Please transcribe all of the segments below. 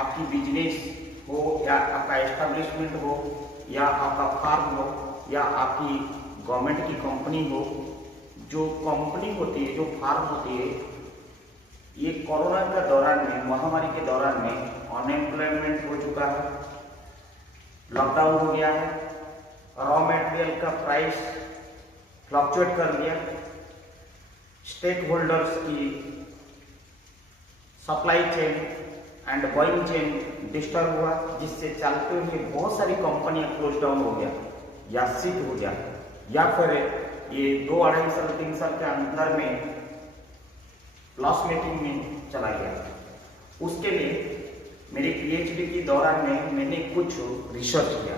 आपकी बिजनेस हो या आपका एस्टेब्लिशमेंट हो या आपका फार्म हो या आपकी गवर्नमेंट की कंपनी हो, जो कंपनी होती है, जो फार्म होती है, ये कोरोना के दौरान में, महामारी के दौरान में अनएम्प्लॉयमेंट हो चुका है, लॉकडाउन हो गया है, रॉ मटेरियल का प्राइस फ्लक्चुएट कर दिया, स्टेक होल्डर्स की supply chain and buying chain disturb हुआ, जिससे चलते हुए बहुत सारी कंपनियां क्लोज डाउन हो गया या सीट हो गया, या फिर ये 2-2.5 साल 3 साल के अंदर में लॉस मेकिंग में चला गया। उसके लिए मेरी पीएचडी के दौरान में मैंने कुछ रिसर्च किया।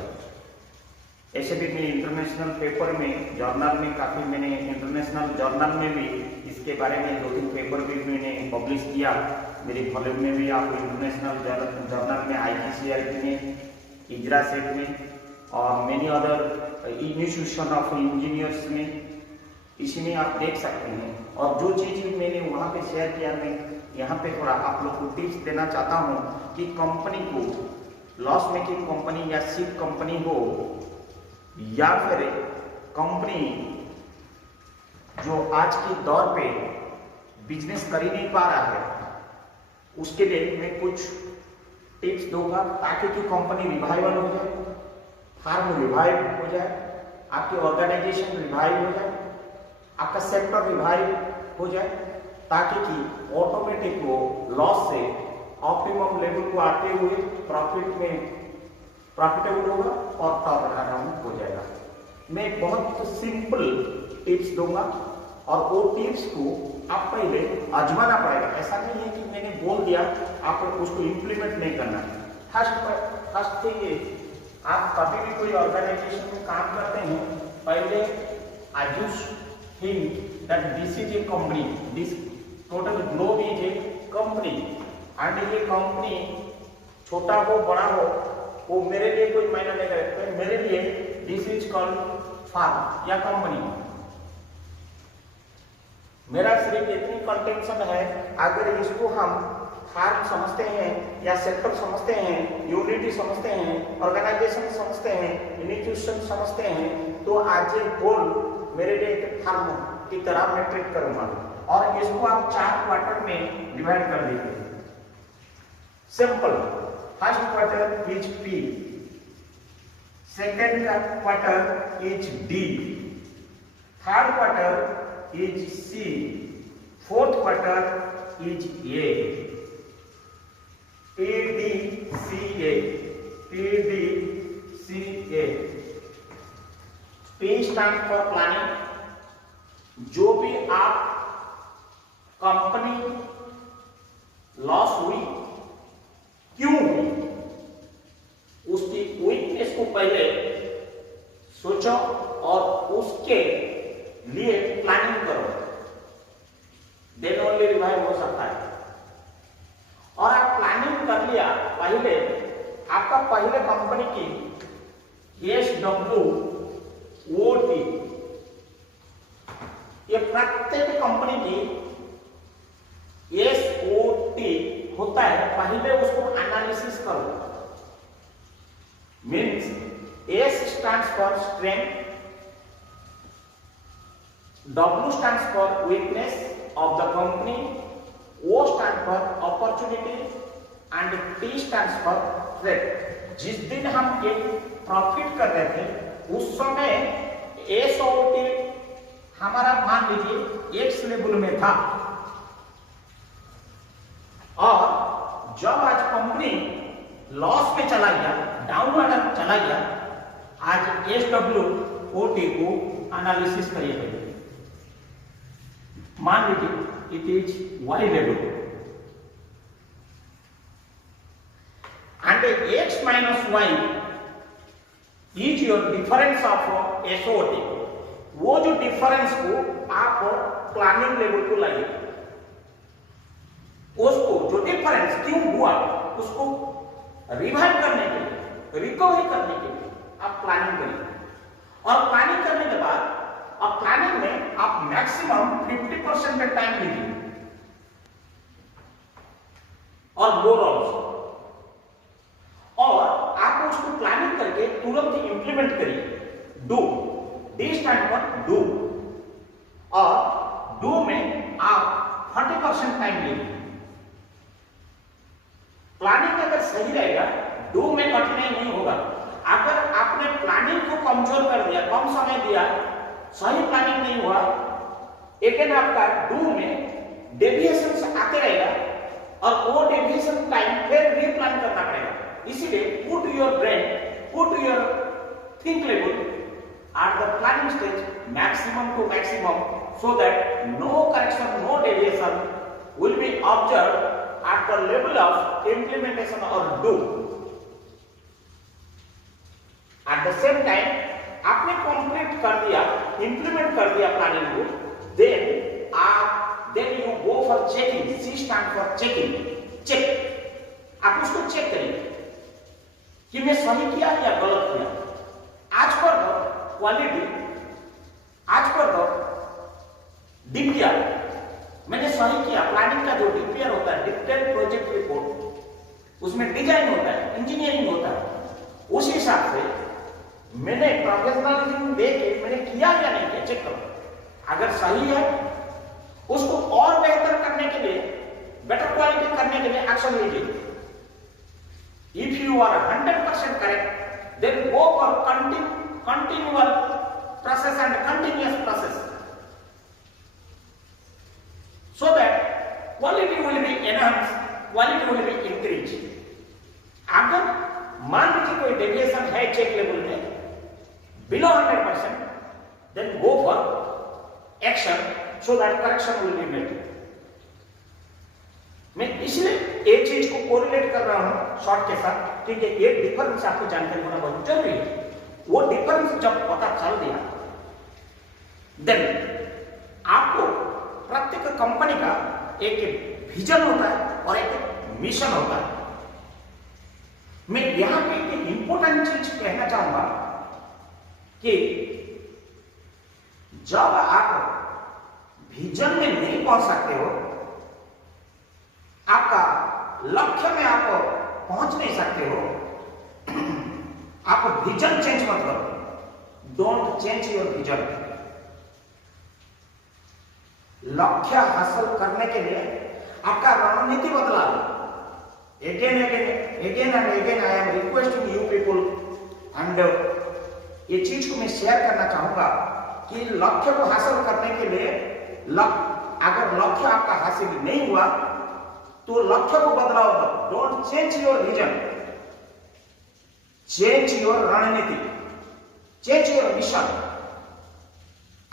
ऐसे भी मैं इंटरनेशनल पेपर में, जर्नल में काफ़ी मैंने इंटरनेशनल जर्नल में भी इसके बारे में 2-3 पेपर भी मैंने पब्लिश किया। मेरी वॉल्यूम में भी आप इंटरनेशनल जर्नल में, IGCRP में, इजरा सेट में और many other institution of engineers में, इसी में आप देख सकते हैं। और जो चीज़ मैंने वहाँ पे शेयर किया, मैं यहाँ पे थोड़ा आप लोग को टिप्स देना चाहता हूँ कि कंपनी को, लॉस मेकिंग कंपनी या सिक कंपनी हो या फिर कंपनी जो आज के दौर पे बिजनेस कर ही नहीं पा रहा है, उसके लिए मैं कुछ टिप्स दूंगा ताकि कि कंपनी रिवाइवल हो जाए, फार्म रिवाइव हो जाए, आपकी ऑर्गेनाइजेशन रिवाइव हो जाए, आपका सेक्टर रिवाइव हो जाए, ताकि कि ऑटोमेटिक वो लॉस से ऑप्टिमम लेवल को आते हुए प्रॉफिट में प्रॉफिटेबल होगा और टर्न अराउंड हो जाएगा। मैं बहुत सिंपल टिप्स दूंगा और वो टिप्स को आप पहले आजमाना पड़ेगा। ऐसा नहीं है कि मैंने बोल दिया आप उसको इम्प्लीमेंट नहीं करना। फर्स्ट थिंग ये, आप कभी भी कोई ऑर्गेनाइजेशन में काम करते हैं, पहले assume think that this is a company, this total globe is a company and ये कंपनी छोटा हो बड़ा हो वो मेरे लिए कोई मायने नहीं रखता है। मेरे लिए दिस इज कॉल्ड फार्म या कंपनी। मेरा सिर्फ इतनी कंटेंशन है, अगर इसको हम फार्म समझते हैं या सेक्टर समझते हैं, यूनिटी समझते हैं, ऑर्गेनाइजेशन समझते हैं, इंस्टीट्यूशन समझते हैं, तो आज ये गोल मेरे लिए एक फार्म की तरह मैं ट्रीट करूंगा। और इसको आप 4 क्वार्टर में डिवाइड कर दीजिए। Simple, first quarter is P, second quarter is D, third quarter is C, fourth quarter is A, PDCA, PDCA। P stand for planning. जो भी आप कंपनी लॉस हुई, क्यों हुई, उसकी वीकनेस को पहले सोचो और उसके लिए प्लानिंग करो, देन ओनली रिवाइव हो सकता है। और आप प्लानिंग कर लिया पहले, आपका पहले कंपनी की SWOT, ये प्रत्येक कंपनी की SWOT होता है, पहले उसको एनालिसिस करो। Means S stands for strength, W stands for weakness of the company, O stands for opportunity and T stands for threat। जिस दिन हम ये प्रॉफिट कर रहे थे उस समय SWOT हमारा मान लीजिए X लेवल में था, और जब आज कंपनी लॉस में चला गया, डाउनवर्ड चला गया, आज SWOT को एनालिसिस करिए। मान लीजिए it is Y level and X minus Y is your difference of SWOT। वो जो डिफरेंस को आप प्लानिंग लेवल को लाइए, उसको जो डिफरेंस क्यों हुआ उसको रिवाइव करने के लिए, रिकवरी करने के लिए आप प्लानिंग करिए। और प्लानिंग करने के बाद अब प्लानिंग में आप मैक्सिमम 50% का टाइम लीजिए और मोर ऑल्सो टाइमली। प्लानिंग अगर सही रहेगा, डू में कठिनाई नहीं होगा। अगर आपने प्लानिंग को कमजोर कर दिया, कम समय दिया, सही प्लानिंग नहीं हुआ, एक आपका डू में डेविएशन आते रहेगा और वो डेविएशन टाइम फिर रीप्लान करना पड़ेगा। इसीलिए put your brain, put your think level at the planning stage maximum to maximum, so that no correction, no deviation will be observed at the level of implementation or do. At the same time आपने complete कर दिया, implement कर दिया planning को, then you go for checking. C stand for checking. check, आप उसको check करिए कि मैं सही किया या गलत किया। आज पर क्वालिटी, आज पर डीपीआर मैंने सही किया। प्लानिंग का जो डीपीआर होता है, डिटेल्ड प्रोजेक्ट रिपोर्ट, उसमें डिजाइन होता है, इंजीनियरिंग होता है। उस हिसाब से मैंने प्रोफेशनलिज्म दे के मैंने किया या नहीं किया चेक करो। अगर सही है उसको और बेहतर करने के लिए, बेटर क्वालिटी करने के लिए एक्शन लीजिए। If you are 100% correct, then go for continual process and continuous process, so that quality will be enhanced, quality will be increased. अगर मान लीजिए कोई डेविएशन है चेक लेवल में below 100%, then go for action so that correction will be made. मैं इसलिए एक चीज को कोरिलेट कर रहा हूं शॉर्ट के साथ, क्योंकि ये डिफरेंस आपको जानकारी होना बहुत जरूरी है। वो डिफरेंस जब पता चल गया, देन आपको प्रत्येक कंपनी का एक विजन होता है और एक मिशन होता है। मैं यहां पे एक इंपॉर्टेंट चीज कहना चाहूंगा कि जब आप विजन में नहीं पहुंच सकते हो, आपका लक्ष्य में आप पहुंच नहीं सकते हो, आप विजन चेंज मत करो। Don't change your vision. लक्ष्य हासिल करने के लिए आपका रणनीति बदला लो। Again and again I am requesting you people, and ये चीज को मैं शेयर करना चाहूंगा कि लक्ष्य को हासिल करने के लिए अगर लक्ष्य आपका हासिल नहीं हुआ तो लक्ष्य को बदलाव मत। Don't change your vision, change your रणनीति, चेंज योर मिशन।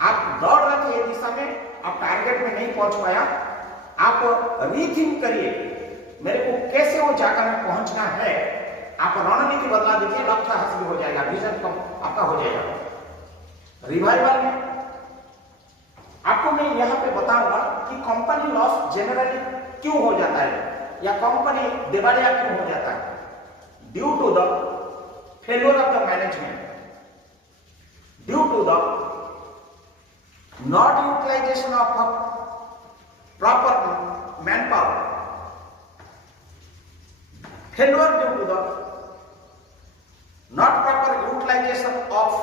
आप दौड़ रहे थे ये दिशा में, आप टारगेट में नहीं पहुंच पाया, आप रीथिंक करिए मेरे को कैसे वो जगह में पहुंचना है। आप रणनीति बदला दीजिए, लक्ष्य हासिल हो जाएगा, विजन आपका हो जाएगा। रिवाइवल में आपको मैं यहां पे बताऊंगा कि कंपनी लॉस जनरली क्यों हो जाता है या कंपनी दिवालिया क्यों हो जाता है। Due to the failure of the management, due to the not utilization of proper manpower, failure due to the not proper utilization of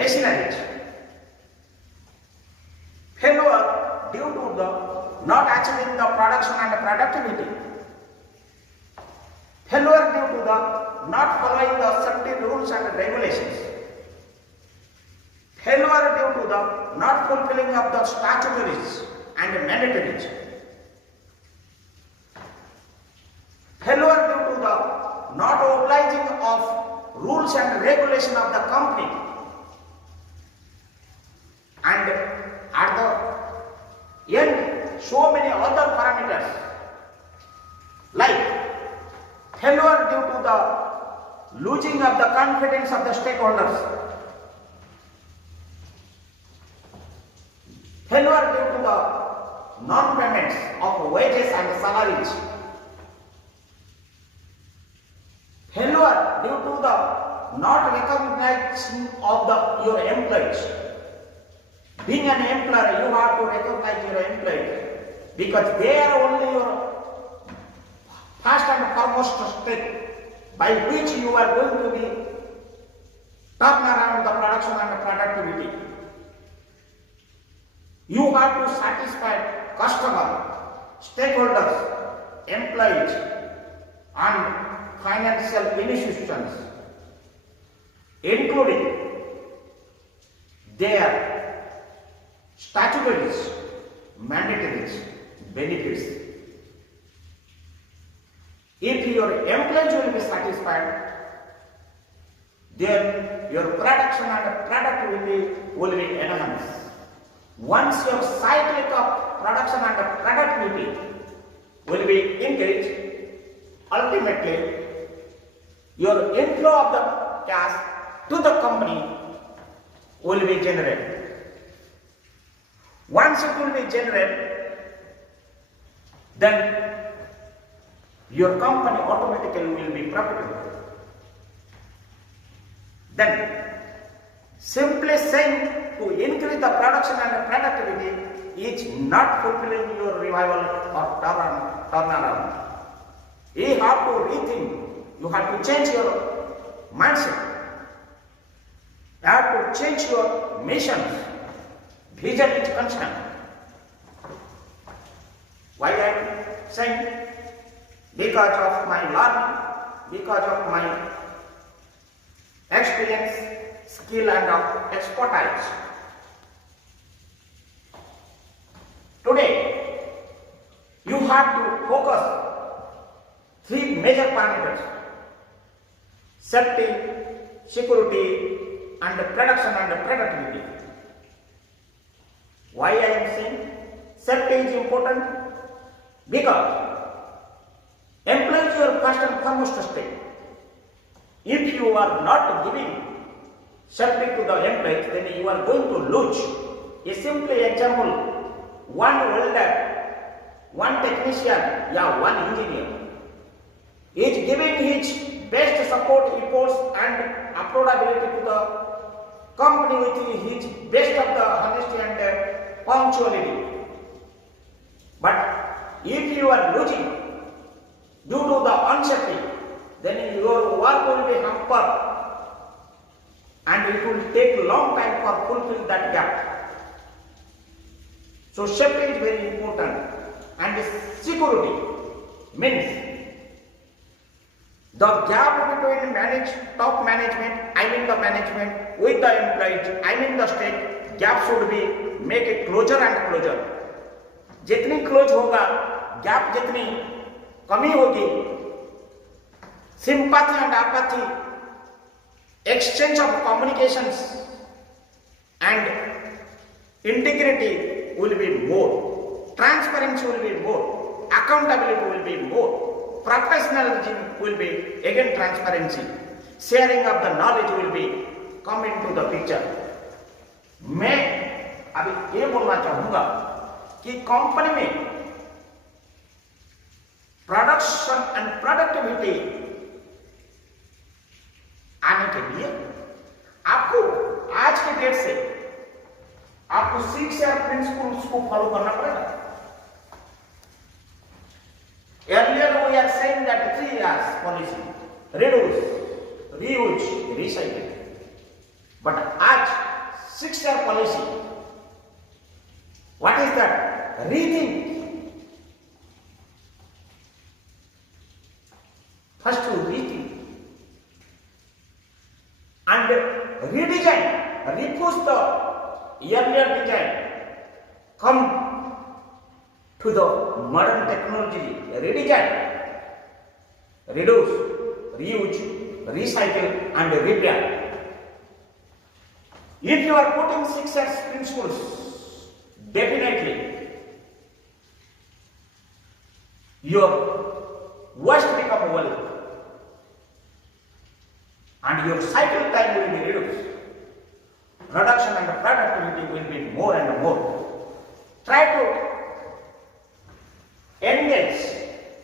machinery, failure due to the not achieving the production and productivity, failure due to the not following the safety rules and regulations, failure due to the not fulfilling of the statutories and mandatories, failure due to the not obliging of rules and regulation of the company, and at the end so many other parameters like failure due to the losing of the confidence of the stakeholders, failure due to the non-payments of wages and salaries, failure due to the not recognition of your employees. Being an employer, you have to recognize your employees because they are only your first and foremost step by which you are going to be turn around the production and productivity. You have to satisfy customer stakeholders, employees, and financial institutions, including their statutory mandatory benefits. If your employees will be satisfied, then your production and productivity will be enhanced. Once your cycle of production and productivity will be increased, ultimately your inflow of the cash to the company will be generated. Once it will be generated, then your company automatically will be profitable. Then, simply saying to increase the production and productivity is not fulfilling your revival or turnaround. You have to rethink, you have to change your mindset. You have to change your mission. Vision is concerned. Why I am saying? Because of my learning, because of my experience, skill and expertise. Today, you have to focus three major parameters: safety, security, and production and productivity. Why I am saying safety is important? Because employees are first and foremost stake. If you are not giving safety to the employees, then you are going to lose. A simple example: one welder, one technician, one engineer is giving his best support efforts and affordability to the company with his best of the honesty and punctuality. But if you are losing due to the unsafety, then your work will be hampered and it will take a long time for fulfill that gap. So safety is very important, and security means the gap between top management, the management with the employees, the state, gap should be make it closer and closer. जितनी क्लोज होगा गैप, जितनी कमी होगी, sympathy and apathy, exchange of communications and integrity will be more, transparency will be more, accountability will be more, professionalism will be again transparency, sharing of the knowledge will be come into the picture. मैं अभी ये बोलना चाहूंगा कि कंपनी में production and productivity आने के लिए आपको आज के डेट से आपको 6 प्रिंसिपल्स को फॉलो करना पड़ेगा. Earlier we are saying that 3 R's policy: reduce, reuse, recycle. But आज 6 R policy. What is that? Rethink. First to rethink and redesign, repush the earlier design, come to the modern technology, redesign, reduce, reuse, recycle and repair. If you are putting 6 R principles, definitely your waste become wealth and your cycle time will be reduced. Production and productivity will be more and more. Try to engage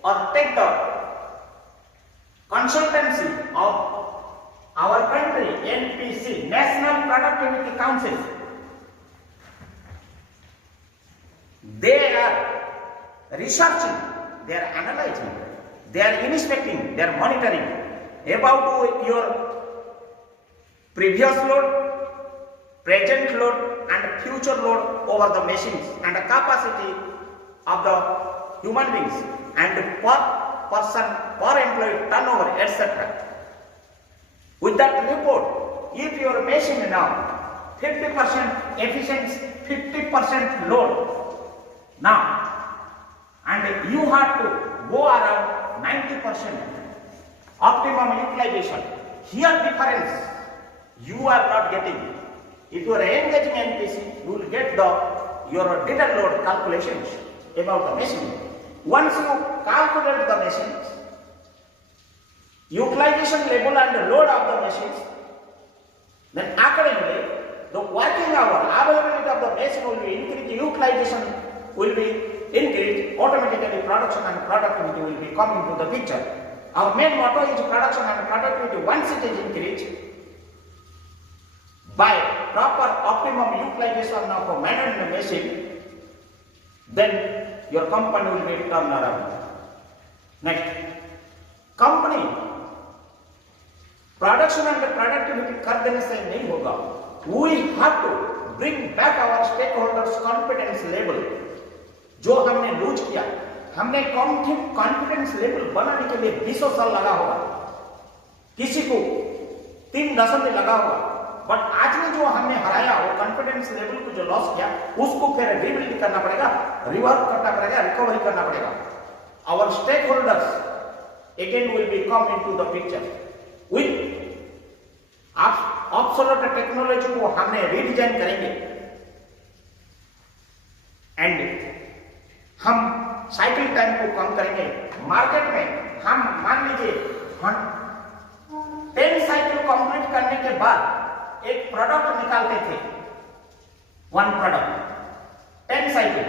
or take the consultancy of our country, NPC, National Productivity Council. They are researching, they are analyzing, they are inspecting, they are monitoring about your previous load, present load and future load over the machines and the capacity of the human beings and per person, per employee turnover, etc. With that report, if your machine now 50% efficiency, 50% load now, and you have to go around 90% optimum utilization. Here difference you are not getting. If you are engaging NPC, you will get your data load calculations about the machine. Once you calculate the machines, utilization level and load of the machines, then accordingly the working hour, availability of the machine will be increased, utilization will be increased, automatically production and productivity will be coming to the picture. Our main motto is production and productivity. Once it is increased by proper optimum utilization of a manual machine, then your company will be turned around. Next, company production and productivity कर देने से नहीं होगा. We have to bring back our stakeholders confidence level. जो हमने लूज किया, हमने confidence level बनाने के लिए 20 साल लगा होगा, किसी को 3 दशक लगा होगा, बट आज में जो हमने हराया वो कॉन्फिडेंस लेवल को जो लॉस किया, उसको फिर रिबिल्ड करना पड़ेगा, रिवर्क करना पड़ेगा, रिकवरी करना पड़ेगा. Our stakeholders again will be come into the picture. With obsolete technology को हमने रीडिजाइन करेंगे एंड हम साइकिल टाइम को कम करेंगे. मार्केट में हम मान लीजिए 10 साइकिल कंप्लीट करने के बाद एक प्रोडक्ट निकालते थे, 1 प्रोडक्ट 10 साइकिल,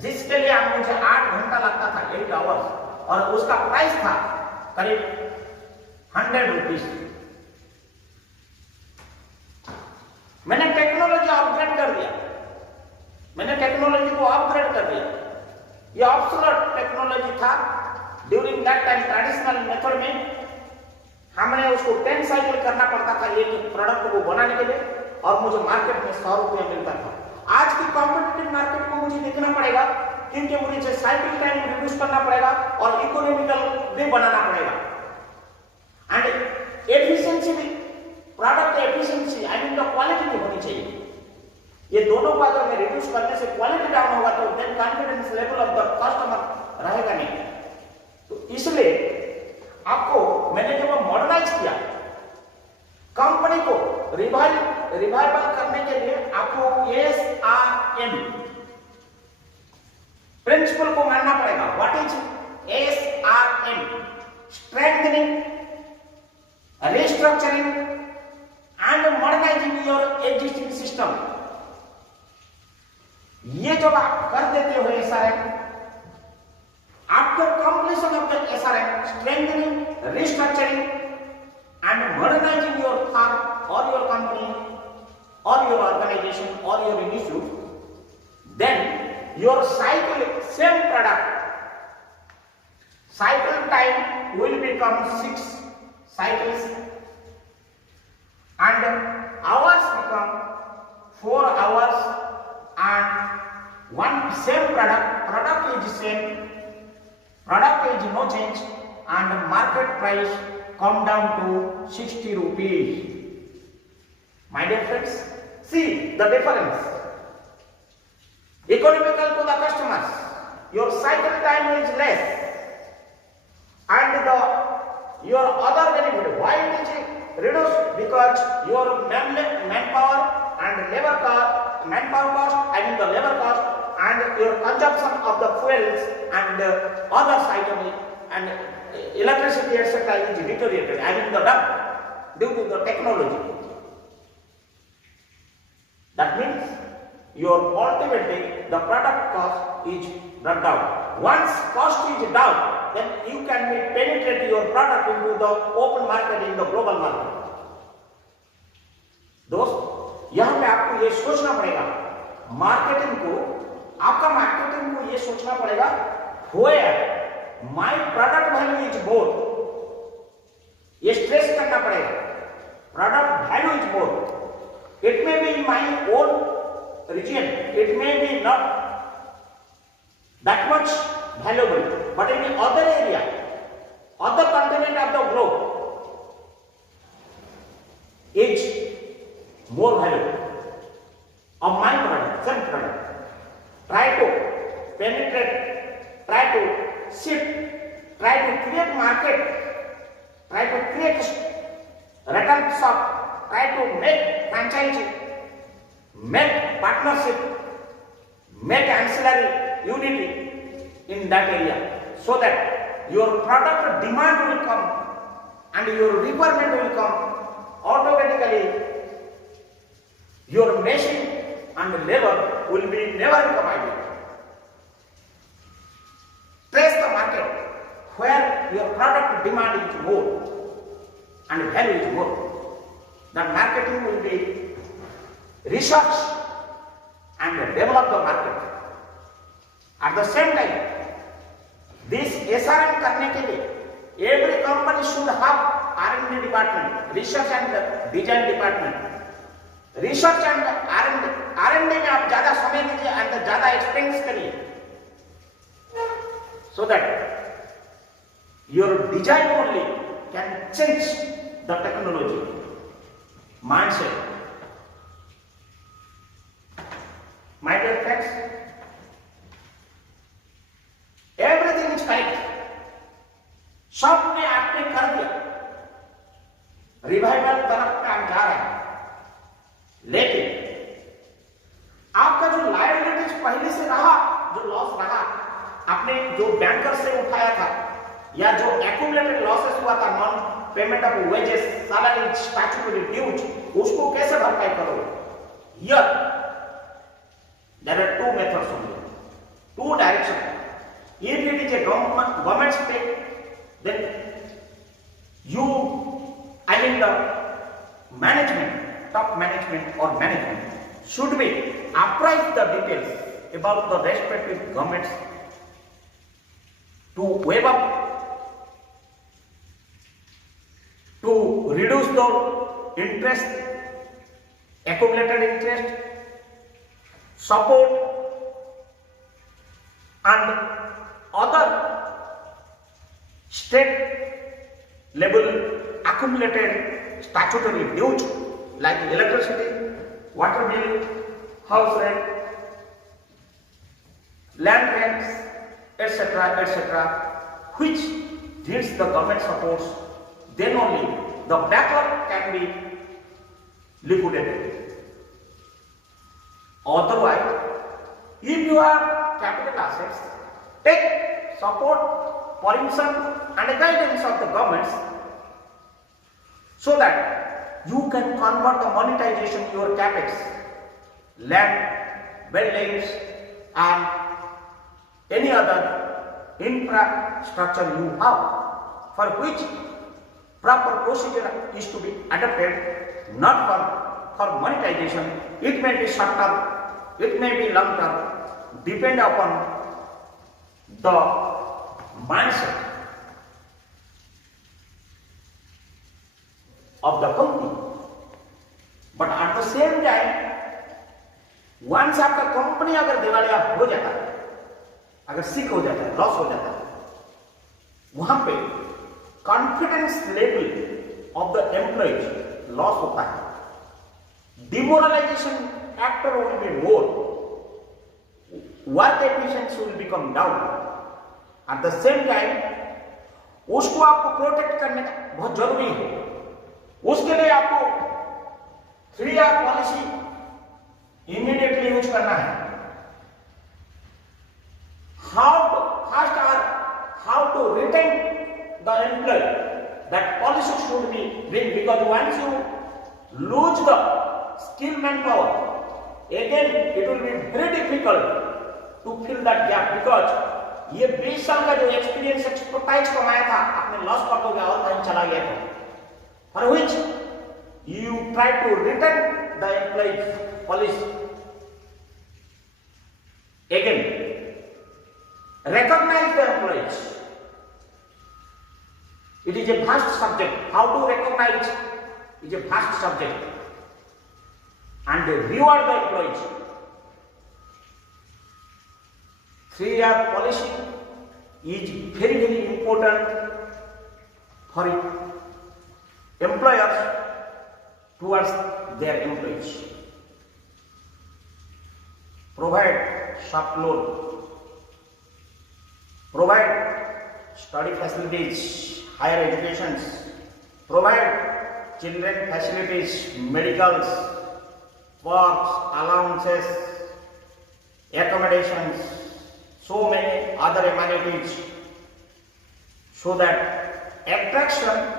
जिसके लिए हम मुझे 8 घंटा लगता था, 8 आवर्स, और उसका प्राइस था करीब 100 रुपीज. मैंने टेक्नोलॉजी अपग्रेड कर दिया, मैंने टेक्नोलॉजी को अपग्रेड कर दिया. ये ऑब्सोलेट टेक्नोलॉजी था. During that time traditional method में हमने उसको 10 साइकिल करना पड़ता था एक प्रोडक्ट को बनाने के लिए, और मुझे मार्केट में 100 रुपया मिलता था. आज की कॉम्पिटिटिव मार्केट को मुझे देखना पड़ेगा, क्योंकि मुझे साइकिल टाइम रिड्यूस करना पड़ेगा और इकोनॉमिकल भी बनाना पड़ेगा. एंड एफिशिएंसी भी, product efficiency I mean the quality भी होनी चाहिए. ये दोनों को अगर रिड्यूस करने से क्वालिटी डाउन होगा तो then confidence level of the customer रहेगा नहीं. तो इसलिए आपको मैंने जब मॉडर्नाइज किया कंपनी को रिवाइवल करने के लिए, आपको SRM प्रिंसिपल को मानना पड़ेगा. What is SRM? Strengthening, restructuring and modernising your existing system. ये जब आप कर देते हो SRM, after completion of the SRM, strengthening, restructuring and modernising your firm और your company or your organization or your institute, then your cycle, same product, cycle time will become 6 cycles and hours become 4 hours, and one same product is same, product is no change, and market price come down to 60 rupees. My dear friends, see the difference. Economical to the customers, your cycle time is less, and your other benefit. Why it is reduced? Because your manpower and labor cost, manpower cost, I mean the labor cost, and your consumption of the fuels and other items and electricity etc. is deteriorated. I mean the dump due to the technology. That means your ultimately the product cost is brought down. Once cost is down, then you can penetrate your product into the open market, in the global market. दोस्त, यहाँ पे आपको ये सोचना पड़ेगा, मार्केटिंग को, आपका मार्केटिंग को ये सोचना पड़ेगा, where my product value is more. ये स्ट्रेस करना पड़ेगा, product value is more. It may be in my own region, it may be not that much valuable, but in other area, other continent of the globe is more valuable. Of my product, same product, try to penetrate, try to shift, try to create market, try to create return shop, try to make franchise, make partnership, make ancillary unity in that area, so that your product demand will come and your requirement will come automatically. Your machine and labor will be never combined. Trace the market where your product demand is more and value is more. That marketing will be research and develop the market. At the same time, this SRM करने के लिए every company should have R&D department, research and design department. Research and R&D में आप ज्यादा समय दीजिए एंड ज्यादा expense करिए, so that your design only can change the technology mindset. My dear friends, everything is correct. सब में आपने कर दिया, रिवाइवल तरफ काम जा रहा है, लेकिन आपका जो लायबिलिटीज पहले से रहा, जो लॉस रहा, आपने जो बैंकर से उठाया था या जो एक्यूमुलेटेड लॉसेस हुआ था, non payment of wages, salary, statutory dues, उसको कैसे भरपाई करोगे? Here there are two methods only, two direction. If it is a government stake, then you, I mean the management, top management or management should be apprise the details about the respective governments to waive up, to reduce the interest, accumulated interest, support and other state level accumulated statutory dues like electricity, water bill, house rent, land rents, etc., etc., which needs the government supports, then only the backlog can be liquidated. Otherwise, if you have capital assets, take support, permission and guidance of the governments so that you can convert the monetization your capex, land, buildings and any other infrastructure you have, for which proper procedure is to be adopted, not for monetization. It may be short term, it may be long term, depend upon the mindset of the company. But at the same time, once आपका कंपनी अगर दिवालिया हो जाता है, अगर सिक हो जाता है, लॉस हो जाता है, वहां पे confidence level of the employees loss होता है, demoralisation factor will be more, work efficiency will become down. Eight the same time उसको आपको प्रोटेक्ट करने का बहुत जरूरी है. उसके लिए आपको 3R पॉलिसी इमीडिएटली यूज करना है. how to retain the employee, that policy should be built, because once you lose the skill manpower, again it will be very difficult to fill that gap, because ये 20 साल का जो experience expertise कमाया था आपने लॉस कर दोगे और कहीं चला गया तो, for which you try to retain the employee policy. Again, recognize the employees. It is a vast subject. How to recognize is a vast subject. And reward the employees. 3R policy is very very important for employers towards their employees. Provide soft loan, provide study facilities, higher educations, provide children facilities, medicals, works, allowances, accommodations, so many other amenities, so that attraction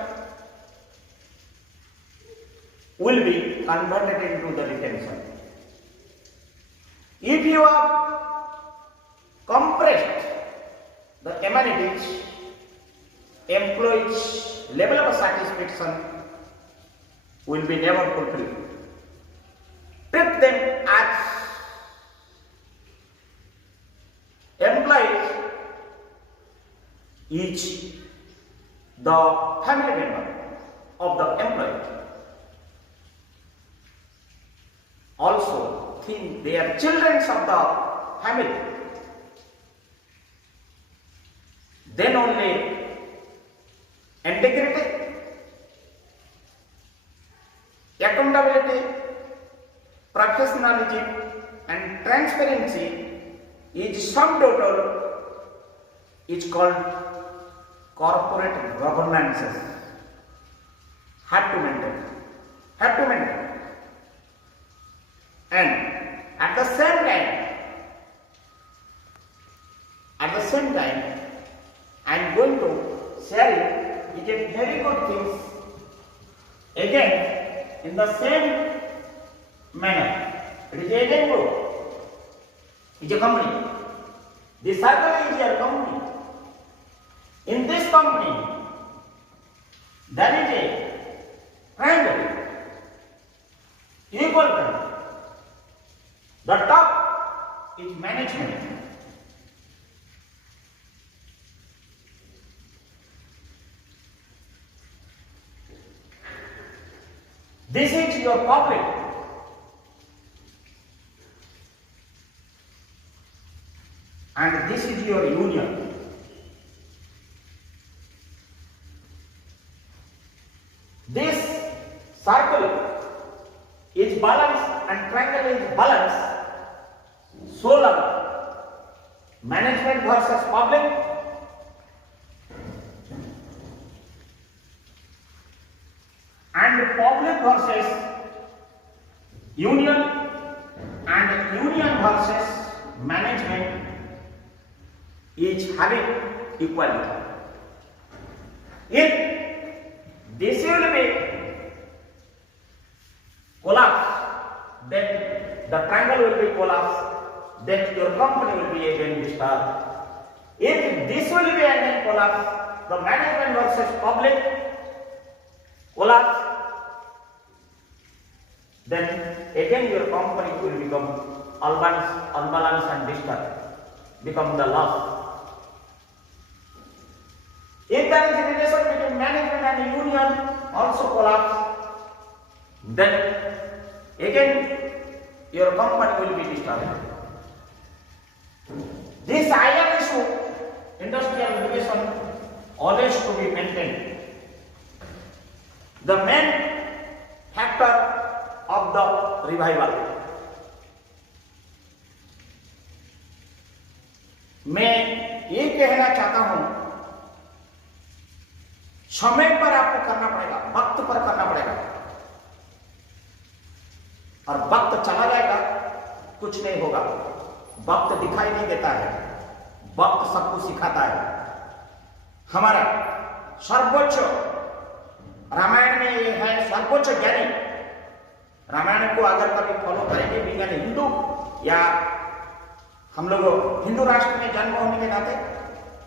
will be converted into the retention. If you have compressed the amenities, employees' level of satisfaction will be never fulfilled. Treat them as employees is the family member of the employee. Also think they are children of the family. Then only integrity, accountability, professionalism and transparency is sum total is called corporate governances. Have to maintain. And at the same time, I am going to share it a very good thing again in the same manner. It is again good. It is a company. This circle is your company. In this company, there is a triangle, equal triangle. The top is management. This is your public. And this is your union. This circle is balanced and triangle is balanced. Solar management versus public, and public versus union, and union versus management is having equality. If this will be collapse, then the triangle will be collapsed, then your company will be again disturbed. If this will be again collapse, the management versus public collapse, then again your company will become unbalanced and disturbed, become the loss. If there is a relation between management and union also collapse, then again your company will be disturbed. This higher issue, industrial relation, always to be maintained. The main factor of the revival. मैं ये कहना चाहता हूं, समय पर आपको करना पड़ेगा, वक्त पर करना पड़ेगा, और वक्त चला जाएगा कुछ नहीं होगा। वक्त दिखाई नहीं देता है, वक्त सबको सिखाता है। हमारा सर्वोच्च रामायण में ये है सर्वोच्च ज्ञानी। रामायण को अगर कभी फॉलो करेंगे बिना हिंदू या हम लोग हिंदू राष्ट्र में जन्म होने के नाते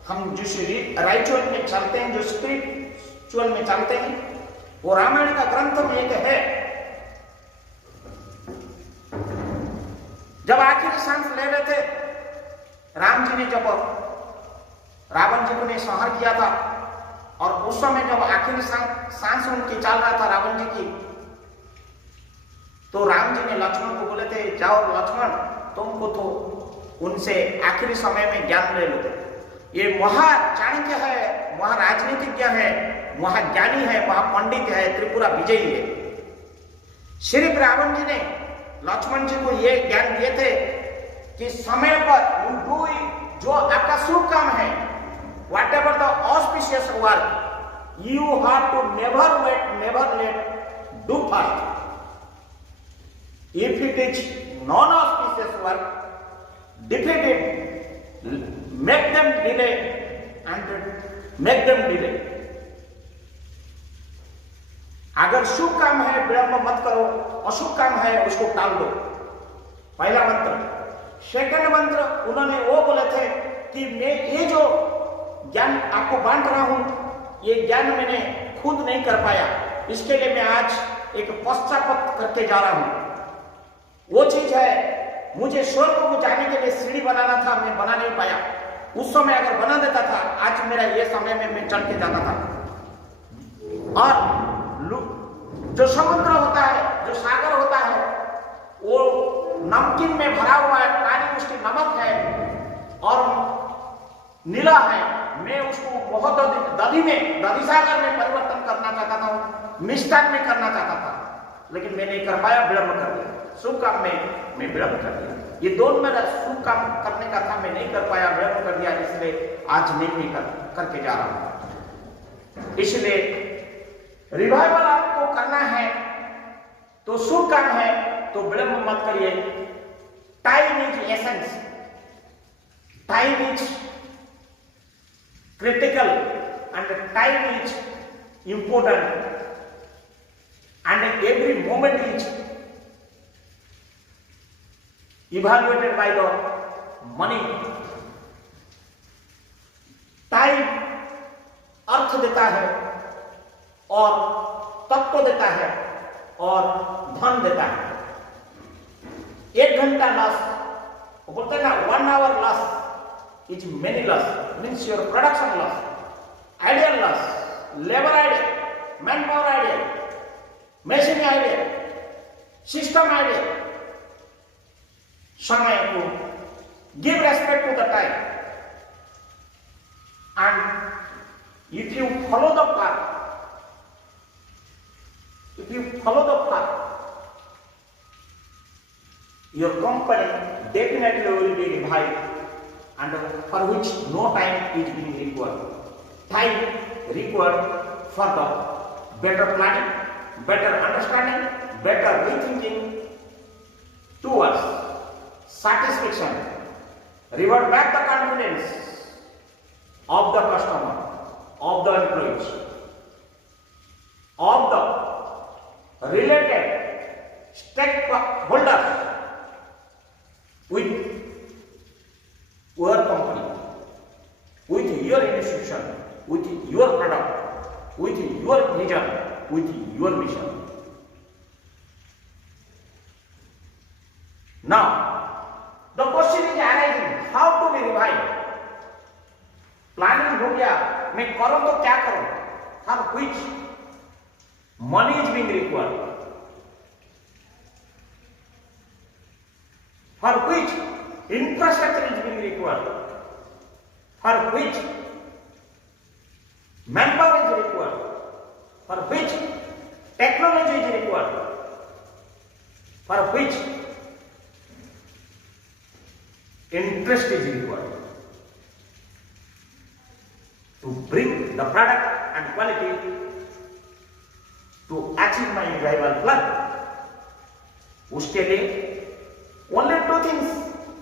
हम जिस राइचुअल में चलते हैं, जो स्पिरिचुअल में चलते हैं, वो रामायण का ग्रंथ में एक है। जब आखिरी सांस ले रहे थे राम जी ने, जब रावण जी को ने संहार किया था, और उस समय जब आखिरी सांस उनकी चल रहा था रावण जी की, तो राम जी ने लक्ष्मण को बोले थे, जाओ लक्ष्मण तुमको तो उनसे आखिरी समय में ज्ञान ले लो। ये महाचाणक्य है, महाराजनीतिज्ञ है, महाज्ञानी है, महापंडित है, त्रिपुरा विजयी है। श्री रावण जी ने लक्ष्मण जी को ये ज्ञान दिए थे कि समय पर जो आपका शुभ काम है, whatever the auspicious work, you have to never late do first. If it is non auspicious work, defeat it, make them delay and make them delay। अगर शुभ काम है विलंब मत करो, अशुभ काम है उसको टाल दो। पहला मंत्र। सेकंड मंत्र उन्होंने वो बोले थे कि मैं ये जो ज्ञान आपको बांट रहा हूं, ये ज्ञान मैंने खुद नहीं कर पाया, इसके लिए मैं आज एक पश्चाताप करके जा रहा हूं। वो चीज है, मुझे स्वर्ग को जाने के लिए सीढ़ी बनाना था, मैं बना नहीं पाया। उस समय अगर बना देता था, आज मेरा ये समय में मैं चढ़ के जाता था। और जो समुद्र होता है, जो सागर होता है, वो नमकीन में भरा हुआ है, पानी उसकी नमक है और नीला है। मैं उसको बहुत दधी सागर में परिवर्तन करना चाहता था, मिष्टान में करना चाहता था, लेकिन मैं नहीं कर पाया, विलंब कर दिया। शुभ काम में मैं विलंब कर दिया। ये दोनों मेरा शुभ काम करने का था, मैं नहीं कर पाया, विलंब कर दिया, इसलिए आज नहीं करके जा रहा हूं। इसलिए रिवाइवल आपको करना है तो शुभ काम है तो विलंब मत करिए। Time is essence, time is critical and time is important and every moment is evaluated by the money। Time अर्थ देता है और तत्व देता है और धन देता है। 1 घंटा लॉस, वो बोलते हैं ना, 1 hour loss is many loss, means your production loss, ideal loss, labour ideal, man power ideal, machine idea, system idea. समय को give respect to the time and if you follow the path, your company definitely will be revived and for which no time is being required. Time required for the better planning, better understanding, better rethinking towards satisfaction, revert back the confidence of the customer, of the employees, of the related stakeholders with your company, with your institution, with your product, with your vision, with your mission. Now, the question is arising, how to be revived? Planning हो गया, मैं करूं तो क्या करूं? For which money is being required? For which infrastructure is being required? For which manpower is required? For which technology is required? For which interest is required? To bring the product and quality to achieve my revival plan. उसके लिए only 2 things.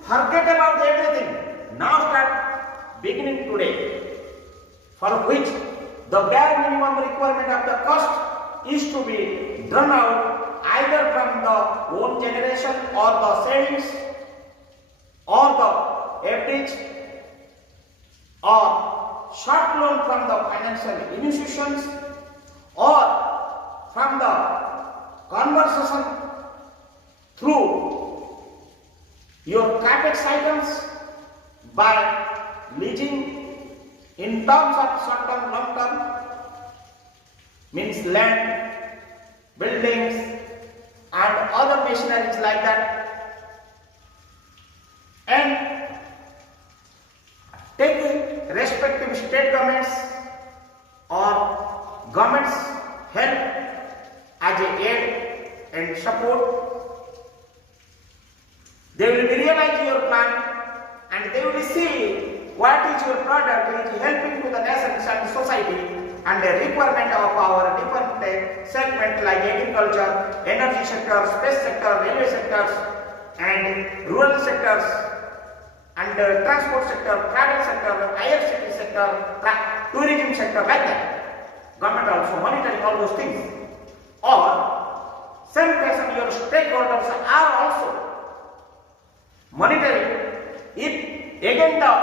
Forget about everything. Now start beginning today. For which the bare minimum requirement of the cost is to be drawn out either from the own generation or the savings or the FDs or short loan from the financial institutions or from the conversation through your capex items by leasing in terms of short term, long term, means land, buildings and other machineries like that, and take a respective state governments or governments help as a aid and support. They will realize your plan and they will see what is your product is helping to the nations and society and the requirement of our different segments like agriculture, energy sector, space sector, railway sectors and rural sectors and transport sector, travel sector, IRCT sector, tourism sector, like that. Government also monitoring all those things. Or same person your stakeholders are also monitoring if again the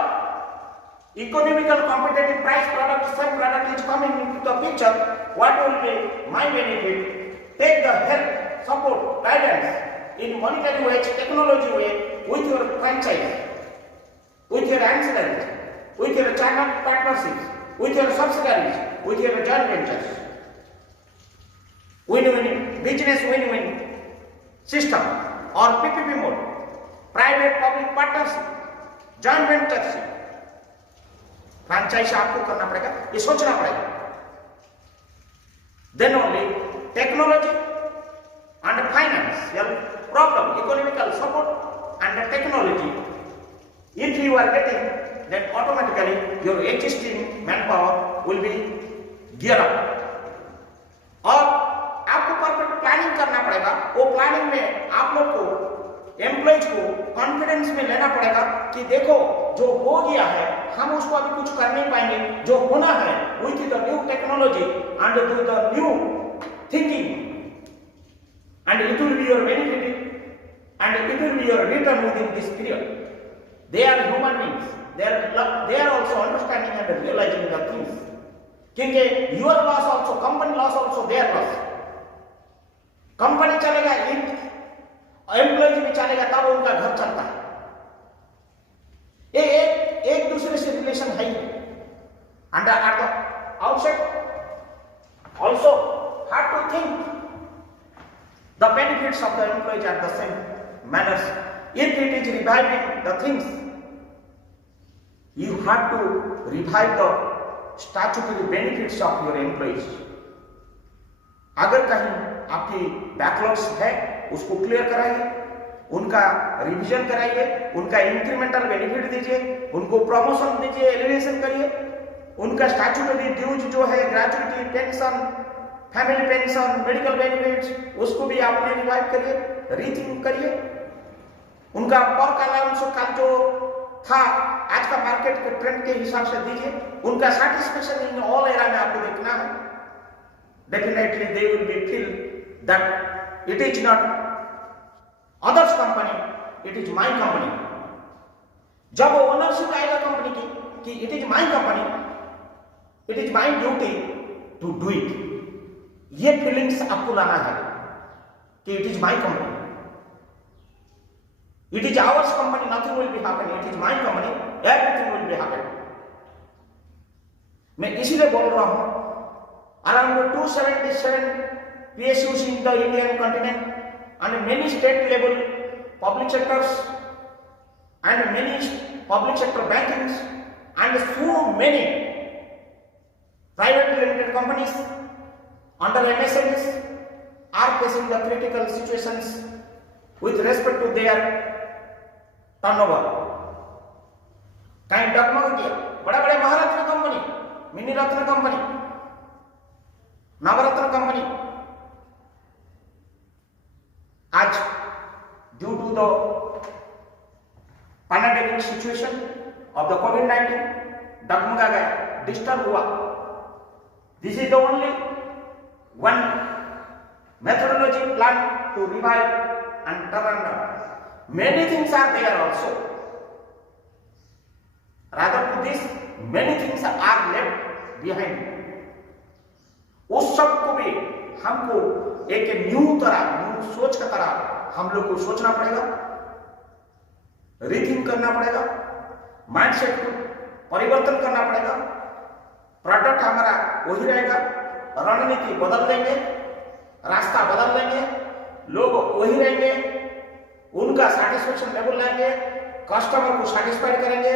economical competitive price product, same product is coming into the picture, what will be my benefit? Take the help, support, guidance in monetary way, technology way, with your franchise, with your ancillary, with your channel partnerships, with your subsidiaries, with your joint ventures. Win-win, business win-win system or PPP mode, private-public partnership, joint venture, franchise आपको करना पड़ेगा, ये सोचना पड़ेगा. Then only technology and financial problem, economical support and the technology. If you are getting, then automatically your existing manpower will be gear up. और आपको perfect planning करना पड़ेगा. वो प्लानिंग में आप लोग को एम्प्लॉइज को कॉन्फिडेंस में लेना पड़ेगा कि देखो जो हो गया है हम उसको अभी कुछ कर नहीं पाएंगे, जो होना है with the new technology and with the new thinking and it will be your benefit and it will be your return within this period. They are human beings, they are also understanding and realizing the things. क्योंकि your loss also, company loss also, their loss. Company चलेगा, एम्प्लॉइज भी चलेगा, तब उनका घर चलता है. ये एक दूसरे से रिलेशन है. And at the outset also have to think the benefits of the employees at the same manners. If it is reviving the things, you have to revive the statutory benefits of your employees. अगर कहीं आपकी बैकलॉग्स है उसको क्लियर कराइए, उनका रिवीजन कराइए, उनका incremental benefit दीजिए, उनको प्रमोशन दीजिए, एलिवेशन करिए, उनका स्टैट्यूटरी ड्यूज जो है gratuity, pension, family pension, medical benefits, उसको भी आपने रिवाइव करिए, रीथिंक करिए. उनका पर अलाउंस का जो था आज का मार्केट के ट्रेंड के हिसाब से दीजिए. उनका सैटिस्फैक्शन इन ऑल एरा में आपको देखना है. Definitely they will be feel that it is not others company, it is my company. जब ओनरशिप आएगा कंपनी की कि it is my company, it is my duty to do it, ये feelings आपको लाना है कि it is my company. It is our company, nothing will be happening. It is my company, everything will be happening. मैं इसीलिए बोल रहा हूं, around 277 PSUs in the Indian continent and many state level public sectors and many public sector bankings and so many private limited companies under MSMEs are facing the critical situations with respect to their turnover. कहीं डगमग किया. बड़े बड़े Maharatna company, mini Ratna company, Navratna company आज due to the pandemic situation of the कोविड-19 डगमगा गया, disturb हुआ. This is the only one methodology plan to revive and turn around. Many things are there also. Rather to this, many things are left behind. उस सब को भी हमको एक न्यू सोच का तरह हम लोग को सोचना पड़ेगा, रीथिंक करना पड़ेगा, माइंडसेट को परिवर्तन करना पड़ेगा. प्रोडक्ट हमारा वही रहेगा, रणनीति बदल देंगे, रास्ता बदल देंगे, लोग वही रहेंगे, उनका सैटिस्फैक्शन लेवल लाएंगे, कस्टमर को सेटिस्फाइड करेंगे,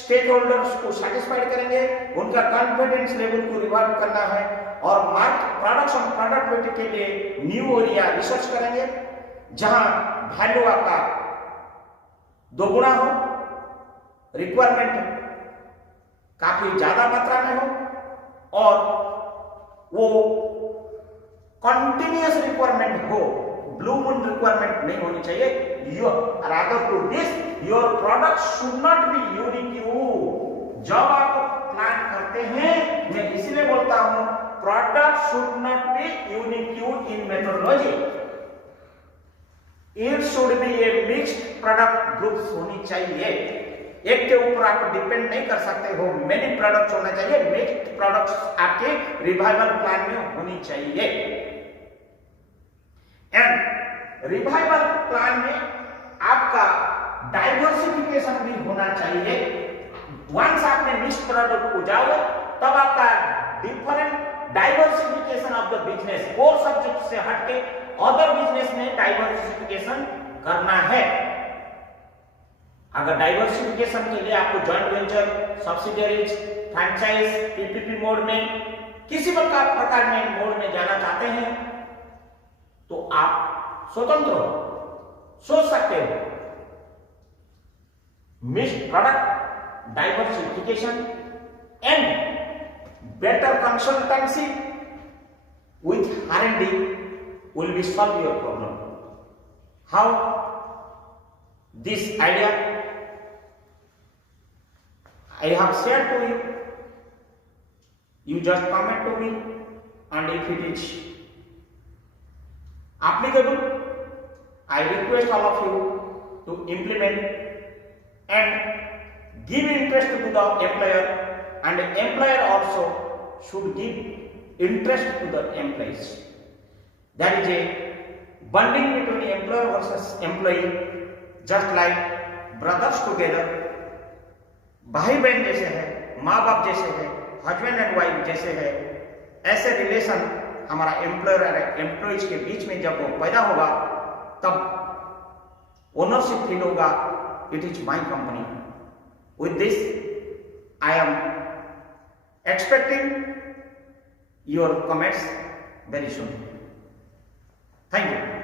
स्टेक होल्डर्स को सेटिस्फाइड करेंगे, उनका कॉन्फिडेंस लेवल को रिवाइव करना है और मार्केट प्रोडक्शन प्रोडक्टिविटी के लिए न्यू एरिया रिसर्च करेंगे जहां वैल्यू आपका दोगुना हो, रिक्वायरमेंट काफी ज्यादा मात्रा में हो और वो कंटिन्यूअस रिक्वायरमेंट हो, ब्लू मून रिक्वायरमेंट नहीं होनी चाहिए। rather to this your product should not be unique। जब आप प्लान करते हैं, मैं इसलिए बोलता हूं product should not be unique in methodology, it should be A mixed product groups होनी चाहिए। एक के ऊपर आप डिपेंड नहीं कर सकते हो, मेनी प्रोडक्ट्स होना चाहिए, मिक्स्ड प्रोडक्ट्स आपके रिवाइवल प्लान में होनी चाहिए। एंड रिवाइवल प्लान में आपका डाइवर्सिफिकेशन भी होना चाहिए। वंस आपने मिक्स्ड प्रोडक्ट को जाओगे तब आपका different diversification of the business, core subject से हटके अदर बिजनेस में डाइवर्सिफिकेशन करना है। अगर डाइवर्सिफिकेशन के लिए आपको joint venture, subsidiaries, franchise, PPP mode में किसी प्रकार में मोड में जाना चाहते हैं तो आप स्वतंत्र हो, सोच सकते हो। Mixed product, diversification and better consultancy with R&D will be solve your problem. How this idea I have shared to you, you just comment to me, and if it is applicable, I request all of you to implement and give interest to the employer, and the employer also should give interest to the employees. There is a bonding between employer versus employee, just like brothers together, भाई बहन जैसे है, माँ बाप जैसे है, husband and wife जैसे है। ऐसे रिलेशन हमारा एम्प्लॉयर और एम्प्लॉइज के बीच में जब वो पैदा होगा तब ओनरशिप फील होगा, it is my company. With this I am expecting your comments very soon. Thank you.